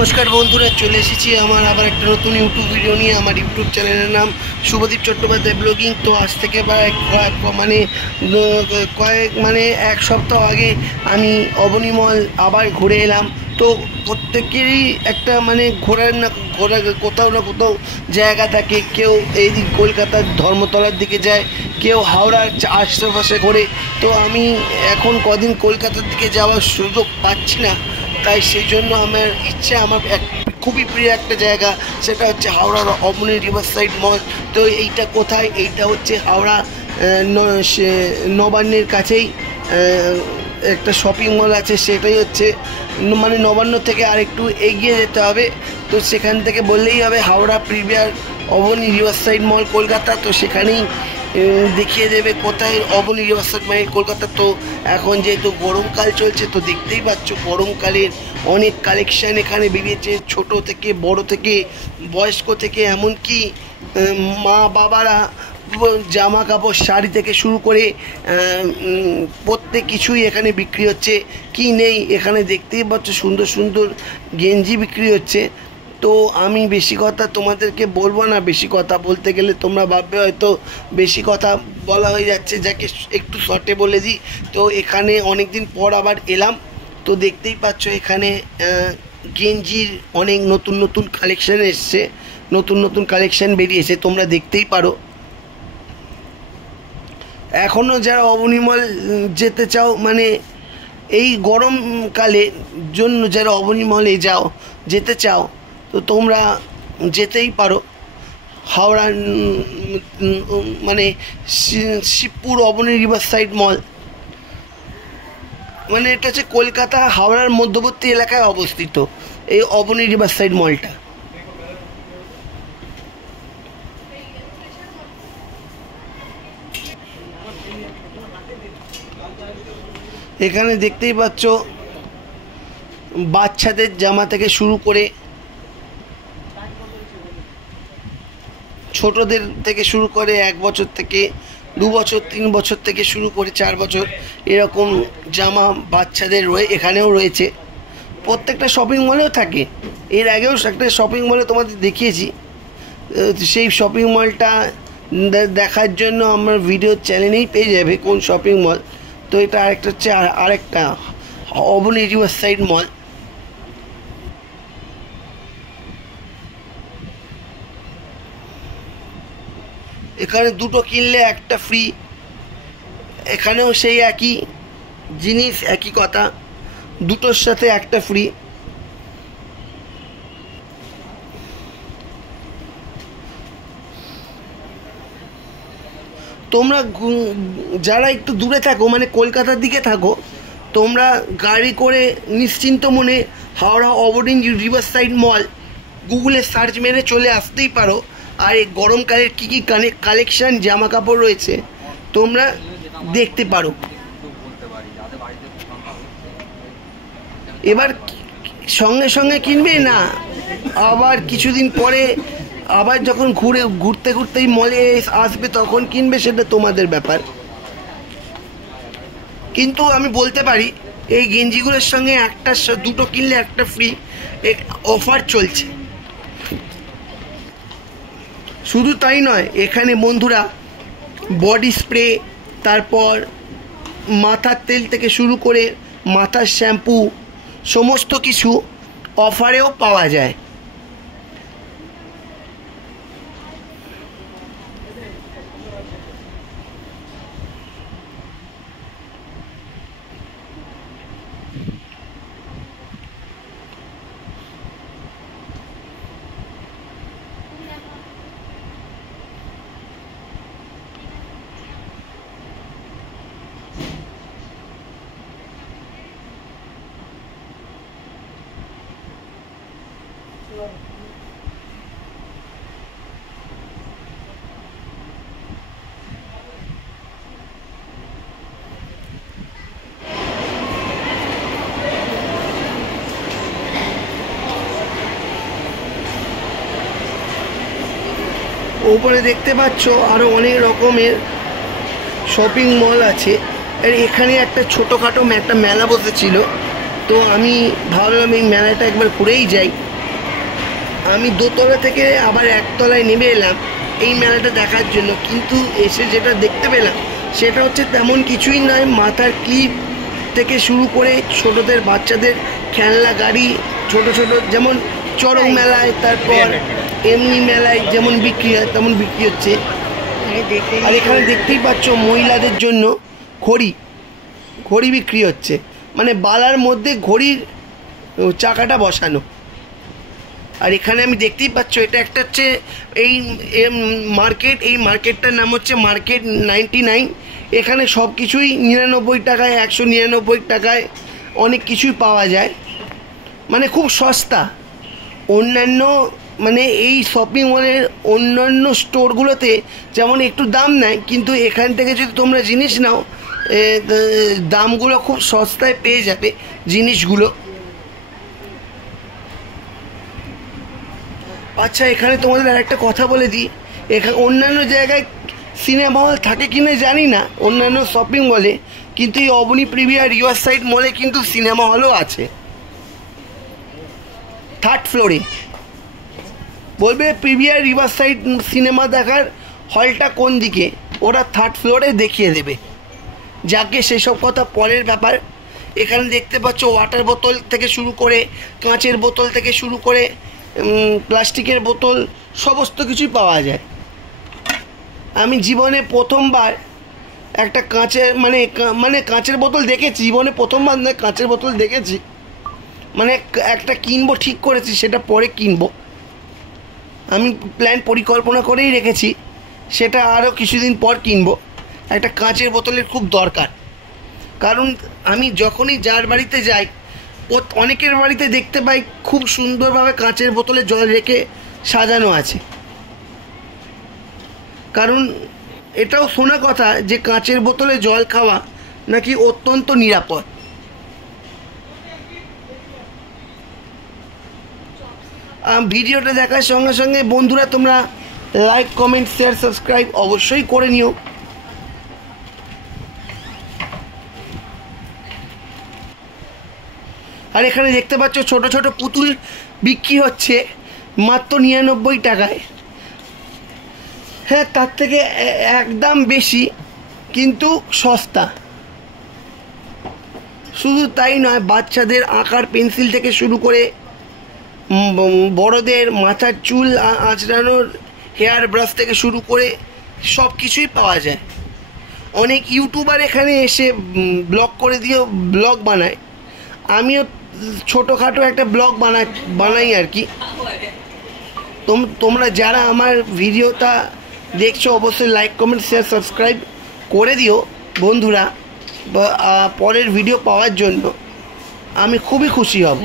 নমস্কার বন্ধুরা, চলে এসেছি আমার আবার একটা নতুন ইউটিউব ভিডিও নিয়ে। আমার ইউটিউব চ্যানেলের নাম শুভদীপ চট্টোপাধ্যায় ব্লগিং। তো আজ থেকে কয়েক এক সপ্তাহ আগে আমি অবনী মল আবার ঘুরে এলাম। তো প্রত্যেকেরই একটা ঘোরার কোথাও না কোথাও জায়গা থাকে। কেউ এইদিক কলকাতার ধর্মতলার দিকে যায়, কেউ হাওড়ার আশেপাশে ঘোরে। তো আমি এখন কদিন কলকাতার দিকে যাওয়ার সুযোগ পাচ্ছি না, তাই সেই জন্য আমার ইচ্ছে, আমার খুবই প্রিয় একটা জায়গা, সেটা হচ্ছে হাওড়ার অবনী রিভার সাইড মল। তো এইটা কোথায়? এইটা হচ্ছে হাওড়া নবান্নের কাছেই একটা শপিং মল আছে। সেটাই হচ্ছে নবান্ন থেকে আরেকটু এগিয়ে যেতে হবে। তো সেখান থেকে বললেই হবে Howrah premier Abani river side mall Kolkata. তো সেখানেই দেখিয়ে দেবে কোথায় Abani river side mall Kolkata. তো এখন যেহেতু গরমকাল চলছে, তো দেখতেই পাচ্ছ গরমকালের অনেক কালেকশান এখানে বেরিয়েছে, ছোট থেকে বড় থেকে বয়স্ক থেকে এমনকি মা বাবারা জামা কাপড় শাড়ি থেকে শুরু করে প্রত্যেক কিছুই এখানে বিক্রি হচ্ছে। কি নেই এখানে দেখতেই পাচ্ছ, সুন্দর সুন্দর গেঞ্জি বিক্রি হচ্ছে। তো আমি বেশি কথা তোমাদেরকে বলবো না, বেশি কথা বলতে গেলে তোমরা ভাববে হয়তো বেশি কথা বলা হয়ে যাচ্ছে, যাকে একটু শর্টে বলে দিই। তো এখানে অনেক দিন পর আবার এলাম। তো দেখতেই পাচ্ছ এখানে গেঞ্জির অনেক নতুন নতুন কালেকশান এসছে, নতুন নতুন কালেকশান বেরিয়েছে, তোমরা দেখতেই পারো। এখনও যারা অবনী মল যেতে চাও, এই গরমকালের জন্য যারা অবনী মলে যেতে চাও, তো তোমরা যেতেই পারো। হাওড়া শিবপুর অবনী রিভার সাইড মল, এটা হচ্ছে কলকাতা হাওড়ার মধ্যবর্তী এলাকায় অবস্থিত এই অবনী রিভার সাইড মলটা। এখানে দেখতেই পাচ্ছ বাচ্চাদের জামা থেকে শুরু করে ছোটদের থেকে শুরু করে 1 বছর থেকে 2 বছর 3 বছর থেকে শুরু করে 4 বছর এরকম জামা বাচ্চাদের এখানেও রয়েছে। প্রত্যেকটা শপিং মলেও থাকে। এর আগেও একটা শপিং মলে তোমাদের দেখিয়েছি, সেই শপিং মলটা দেখার জন্য আমার ভিডিও চ্যানেলেই পেয়ে যাবে কোন শপিং মল। তো এটা আরেকটা হচ্ছে আরেকটা অবনী রিভার সাইড মল। এখানে দুটো কিনলে একটা ফ্রি, এখানেও সেই একই জিনিস, একই কথা, দুটোর সাথে একটা ফ্রি। তোমরা যারা একটু দূরে থাকো, কলকাতার দিকে থাকো, তোমরা গাড়ি করে নিশ্চিন্ত মনে হাওড়া অবনী রিভার সাইড মল গুগলে সার্চ মেরে চলে আসতেই পারো। আর এই গরমকালের কী কী কালেকশান জামা কাপড় রয়েছে তোমরা দেখতে পারো। এবার সঙ্গে সঙ্গে কিনবে না, আবার কিছুদিন পরে আবার যখন ঘুরতে ঘুরতেই মলে আসবে তখন কিনবে, সেটা তোমাদের ব্যাপার। কিন্তু আমি বলতে পারি এই গেঞ্জিগুলোর সঙ্গে দুটো কিনলে একটা ফ্রি অফার চলছে। শুধু তাই নয়, এখানে বন্ধুরা বডি স্প্রে, তারপর মাথার তেল থেকে শুরু করে মাথার শ্যাম্পু সমস্ত কিছু অফারেও পাওয়া যায়। ওপরে দেখতে পাচ্ছ আরো অনেক রকমের শপিং মল আছে। আর এখানে একটা ছোটোখাটো একটা মেলা বসেছিল, তো আমি ভাবলাম এই মেলাটা একবার ঘুরেই যাই। আমি দোতলা থেকে আবার একতলায় নেমে এলাম এই মেলাটা দেখার জন্য, কিন্তু এসে যেটা দেখতে পেলাম সেটা হচ্ছে তেমন কিছুই নয়। মাথার ক্লিপ থেকে শুরু করে ছোটদের বাচ্চাদের খেলনা গাড়ি, ছোট ছোট যেমন চড়ক মেলায়, তারপর এমনি মেলায় যেমন বিক্রি হয় তেমন বিক্রি হচ্ছে। আর এখানে দেখতেই পাচ্ছ মহিলাদের জন্য ঘড়ি বিক্রি হচ্ছে, মানে বালার মধ্যে ঘড়ির চাকাটা বসানো। আর এখানে আমি দেখতেই পাচ্ছ এটা একটা হচ্ছে এই মার্কেট, এই মার্কেটটার নাম হচ্ছে মার্কেট 99। এখানে সব কিছুই 99 টাকায়, 199 টাকায় অনেক কিছুই পাওয়া যায়, মানে খুব সস্তা। অন্যান্য মানে এই শপিং মলের অন্যান্য স্টোরগুলোতে যেমন একটু দাম নেয়, কিন্তু এখান থেকে যদি তোমরা জিনিস নাও দামগুলো খুব সস্তায় পেয়ে যাবে জিনিসগুলো। আচ্ছা, এখানে তোমাদের আরেকটা কথা বলে দিই, এখানে অন্যান্য জায়গায় সিনেমা হল থাকে কিনা জানি না, অন্যান্য শপিং মলে, কিন্তু এই অবনী প্রিমিয়ার রিভার সাইড মলে কিন্তু সিনেমা হলও আছে 3rd ফ্লোরে। বলবে প্রিমিয়ার রিভার সাইড সিনেমা দেখার হলটা কোন দিকে, ওরা 3rd ফ্লোরে দেখিয়ে দেবে। যাকে সেসব কথা পরের ব্যাপার। এখানে দেখতে পাচ্ছ ওয়াটার বোতল থেকে শুরু করে, কাঁচের বোতল থেকে শুরু করে প্লাস্টিকের বোতল সমস্ত কিছুই পাওয়া যায়। আমি জীবনে প্রথমবার একটা কাঁচের মানে কাঁচের বোতল দেখেছি, জীবনে প্রথমবার নয়, কাঁচের বোতল দেখেছি। মানে একটা কিনবো ঠিক করেছি, সেটা পরে কিনবো। আমি পরিকল্পনা করেই রেখেছি, সেটা আরও কিছুদিন পর কিনবো। একটা কাঁচের বোতলের খুব দরকার, কারণ আমি যখনই যার বাড়িতে যাই অনেকের বাড়িতে দেখতে পাই খুব সুন্দরভাবে কাঁচের বোতলে জল রেখে সাজানো আছে। কারণ এটাও শোনা কথা যে কাঁচের বোতলে জল খাওয়া নাকি অত্যন্ত নিরাপদ। ভিডিওটা দেখার সঙ্গে সঙ্গে বন্ধুরা তোমরা লাইক, কমেন্ট, শেয়ার, সাবস্ক্রাইব অবশ্যই করে নিও। আর এখানে দেখতে পাচ্ছ ছোট ছোট পুতুল বিক্রি হচ্ছে মাত্র 99 টাকায়। হ্যাঁ, তার থেকে একদম বেশি, কিন্তু সস্তা। শুধু তাই নয়, বাচ্চাদের আঁকার পেন্সিল থেকে শুরু করে বড়দের মাথার চুল আঁচড়ানোর হেয়ার ব্রাশ থেকে শুরু করে সব কিছুই পাওয়া যায়। অনেক ইউটিউবার এখানে এসে ব্লগ করে দিয়েও ব্লগ বানায়। আমিও ছোটোখাটো একটা ব্লগ বানাই আর কি। তোমরা যারা আমার ভিডিওটা দেখছো অবশ্যই লাইক, কমেন্ট, শেয়ার, সাবস্ক্রাইব করে দিও বন্ধুরা। পরের ভিডিও পাওয়ার জন্য আমি খুবই খুশি হব।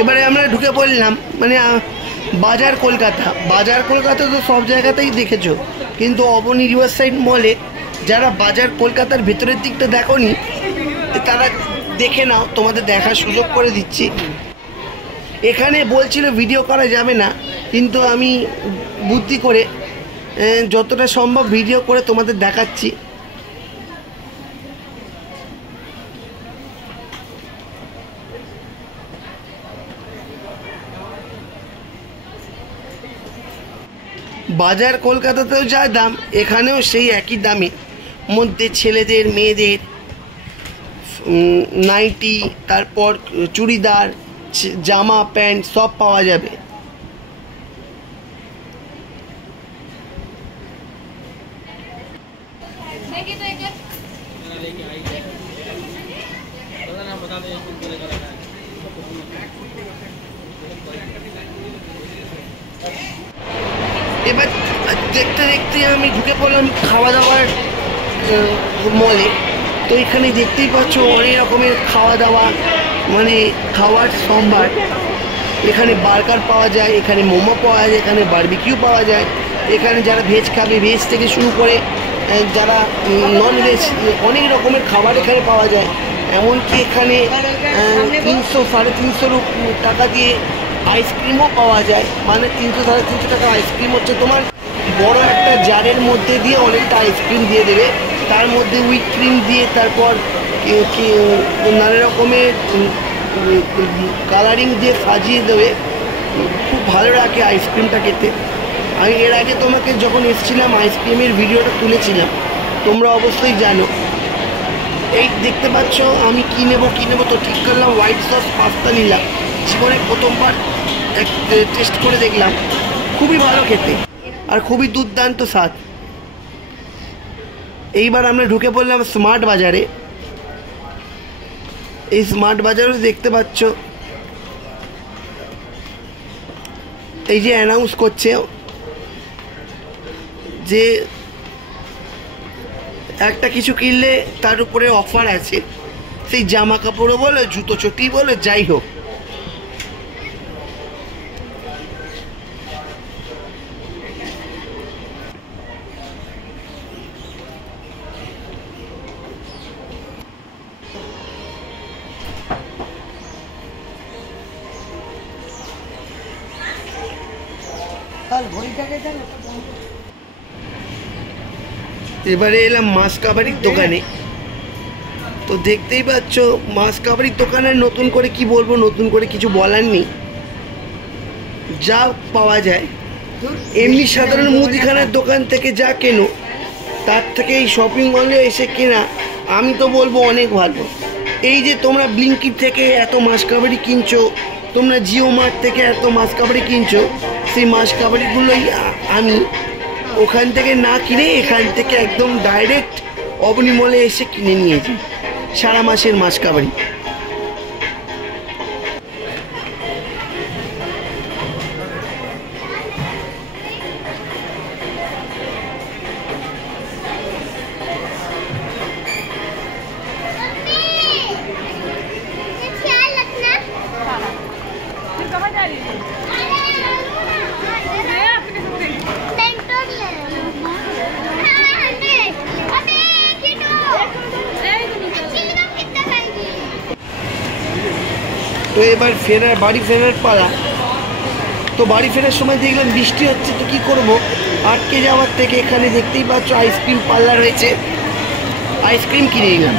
এবারে আমরা ঢুকে পড়লাম মানে বাজার কলকাতা তো সব জায়গাতেই দেখেছো, কিন্তু অবনী রিভার সাইড মলে যারা বাজার কলকাতার ভেতরের দিকটা দেখোনি তারা দেখে নাও, তোমাদের দেখার সুযোগ করে দিচ্ছি। এখানে বলছিল ভিডিও করা যাবে না, কিন্তু আমি বুদ্ধি করে যতটা সম্ভব ভিডিও করে তোমাদের দেখাচ্ছি। বাজার কলকাতাতেও যা দাম এখানেও সেই একই দামে মধ্যে ছেলেদের মেয়েদের নাইটি, তারপর চুড়িদার, জামা প্যান্ট সব পাওয়া যাবে। এবার দেখতে দেখতে আমি ঢুকে পড়লাম খাওয়া দাওয়ার মলে। তো এখানে দেখতেই পাচ্ছ অনেক রকমের খাওয়া দাওয়া, মানে খাওয়ার সম্ভার। এখানে বার্গার পাওয়া যায়, এখানে মোমো পাওয়া যায়, এখানে বারবিকিউ পাওয়া যায়। এখানে যারা ভেজ খাবে ভেজ থেকে শুরু করে যারা নন ভেজ, অনেক রকমের খাবার এখানে পাওয়া যায়। এমনকি এখানে 300-350 টাকা দিয়ে আইসক্রিমও পাওয়া যায়। মানে 300-350 টাকা আইসক্রিম হচ্ছে তোমার বড় একটা জারের মধ্যে দিয়ে অনেকটা আইসক্রিম দিয়ে দেবে, তার মধ্যে হুইপ ক্রিম দিয়ে তারপর নানা রকমের কালারিং দিয়ে সাজিয়ে দেবে। খুব ভালো লাগে আইসক্রিমটা খেতে। আমি এর আগে তোমাকে যখন এসেছিলাম আইসক্রিমের ভিডিওটা তুলেছিলাম, তোমরা অবশ্যই জানো। এই দেখতে পাচ্ছ আমি কী নেবো তো ঠিক করলাম হোয়াইট সস পাস্তা নিলাম। জীবনে প্রথমবার টেস্ট করে দেখলাম, খুবই ভালো খেতে আর খুবই দুর্দান্ত স্বাদ। এইবার আমরা ঢুকে পড়লাম স্মার্ট বাজারে। এই স্মার্ট বাজারে দেখতে পাচ্ছ এই যে অ্যানাউন্স করছে যে একটা কিছু কিনলে তার উপরে অফার আছে, সেই জামা কাপড়ও বলো, জুতো চটি বলো, যাই হোক। এবারে এলাম মাছ কাবারির দোকানে। তো দেখতেই পাচ্ছ মাছ কাবারির দোকানে নতুন করে কি বলবো, নতুন করে কিছু বলার নেই, যা পাওয়া যায়। এমনি সাধারণ মুদিখানার দোকান থেকে যা কেনো তার থেকে এই শপিং মলে এসে কেনা আমি তো বলবো অনেক ভালো। এই যে তোমরা ব্লিঙ্কিট থেকে এত মাছ কাবারি কিনছো, তোমরা জিও মার্ট থেকে এত মাছ কাবারি কিনছো, সেই মাছ কাবারিগুলোই আমি ওখান থেকে না কিনে এখান থেকে একদম ডাইরেক্ট অবনী মলে এসে কিনে নিয়েছি সারা মাসের মাছ কাবারি। তো এবার বাড়ি ফেরার পালা। তো বাড়ি ফেরার সময় দেখলাম বৃষ্টি হচ্ছে, তো কী করবো, আটকে যাওয়ার থেকে এখানে দেখতেই পাচ্ছ আইসক্রিম পার্লার হয়েছে, আইসক্রিম কিনে নিলাম।